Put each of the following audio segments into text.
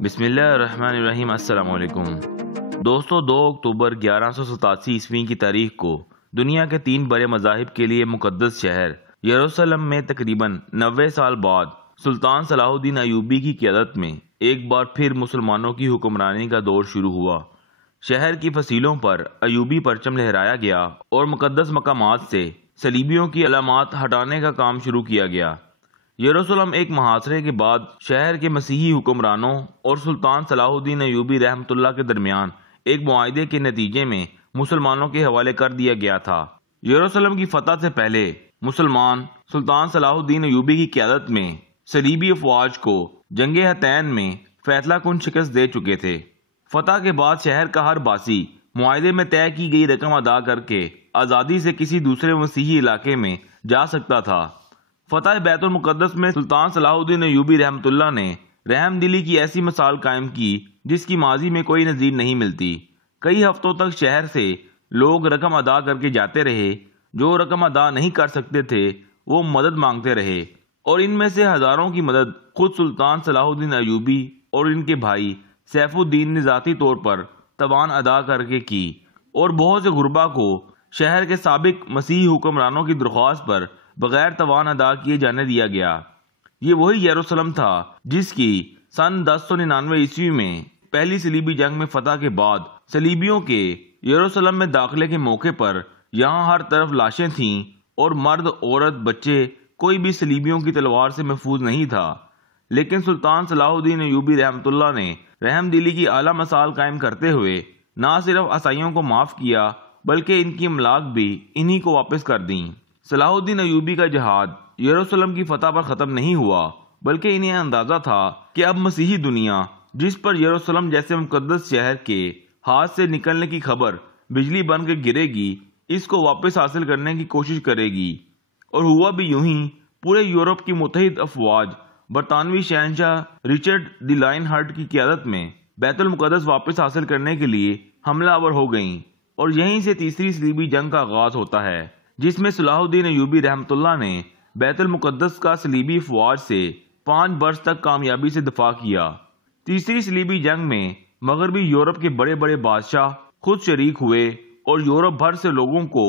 بسم اللہ الرحمن الرحیم۔ السلام علیکم دوستو، 2 اکتوبر 1187 کی تاریخ کو دنیا کے 3 بڑے مذاہب کے لیے مقدس شہر یروشلم میں تقریباً 90 سال بعد سلطان صلاح الدین ایوبی کی قیادت میں ایک بار پھر مسلمانوں کی حکمرانی کا دور شروع ہوا۔ شہر کی فصیلوں پر ایوبی پرچم لہرایا گیا اور مقدس مقامات سے صلیبیوں کی علامات ہٹانے کا کام شروع کیا گیا۔ یروشلم ایک محاصرے کے بعد شہر کے مسیحی حکمرانوں اور سلطان صلاح الدین ایوبی رحمۃ اللہ کے درمیان ایک معاہدے کے نتیجے میں مسلمانوں کے حوالے کر دیا گیا تھا۔ یروشلم کی فتح سے پہلے مسلمان سلطان صلاح الدین ایوبی کی قیادت میں صلیبی افواج کو جنگ حطین میں فیصلہ کن شکست دے چکے تھے۔ فتح کے بعد شہر کا ہر باسی معاہدے میں طے کی گئی رقم ادا کر کے آزادی سے کسی دوسرے مسیحی علاقے میں جا سکتا تھا۔ فتح بیت المقدس میں سلطان صلاح الدین ایوبی رحمۃ اللہ نے رحم دلی کی ایسی مثال قائم کی جس کی ماضی میں کوئی نظیر نہیں ملتی۔ کئی ہفتوں تک شہر سے لوگ رقم ادا کر کے جاتے رہے۔ جو رقم ادا نہیں کر سکتے تھے وہ مدد مانگتے رہے، اور ان میں سے ہزاروں کی مدد خود سلطان صلاح الدین ایوبی اور ان کے بھائی سیف الدین نے ذاتی طور پر توان ادا کر کے کی، اور بہت سے غربا کو شہر کے سابق مسیحی حکمرانوں کی درخواست پر بغیر توان ادا کیے جانے دیا گیا۔ یہ وہی یروشلم تھا جس کی سن 1099 عیسوی میں پہلی صلیبی جنگ میں فتح کے بعد صلیبیوں کے یروشلم میں داخلے کے موقع پر یہاں ہر طرف لاشیں تھیں، اور مرد، عورت، بچے، کوئی بھی صلیبیوں کی تلوار سے محفوظ نہیں تھا۔ لیکن سلطان صلاح الدین ایوبی رحمۃ اللہ نے رحم دلی کی اعلیٰ مثال قائم کرتے ہوئے نہ صرف عیسائیوں کو معاف کیا بلکہ ان کی املاک بھی انہی کو واپس کر دیں۔ صلاح الدین ایوبی کا جہاد یروشلم کی فتح پر ختم نہیں ہوا، بلکہ انہیں اندازہ تھا کہ اب مسیحی دنیا، جس پر یروشلم جیسے مقدس شہر کے ہاتھ سے نکلنے کی خبر بجلی بن کے گرے گی، اس کو واپس حاصل کرنے کی کوشش کرے گی۔ اور ہوا بھی یوں ہی۔ پورے یورپ کی متحد افواج برطانوی شہنشاہ رچرڈ دی لائن ہارٹ کی قیادت میں بیت المقدس واپس حاصل کرنے کے لیے حملہ آور ہو گئیں، اور یہیں سے تیسری صلیبی جنگ کا آغاز ہوتا ہے، جس میں صلاح الدین ایوبی رحمۃ اللہ نے بیت المقدس کا صلیبی افواج سے 5 برس تک کامیابی سے دفاع کیا۔ تیسری صلیبی جنگ میں مغربی یورپ کے بڑے بڑے بادشاہ خود شریک ہوئے، اور یورپ بھر سے لوگوں کو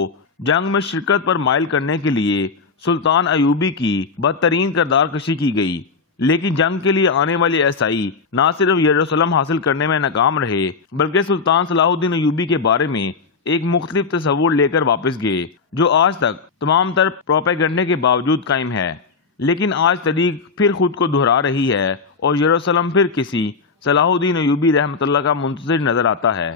جنگ میں شرکت پر مائل کرنے کے لیے سلطان ایوبی کی بدترین کردار کشی کی گئی۔ لیکن جنگ کے لیے آنے والے عیسائی نہ صرف یروشلم حاصل کرنے میں ناکام رہے بلکہ سلطان صلاح الدین ایوبی کے بارے میں ایک مختلف تصور لے کر واپس گئے، جو آج تک تمام تر پروپیگنڈے کے باوجود قائم ہے۔ لیکن آج تاریخ پھر خود کو دہرا رہی ہے، اور یروشلم پھر کسی صلاح الدین ایوبی رحمۃ اللہ کا منتظر نظر آتا ہے۔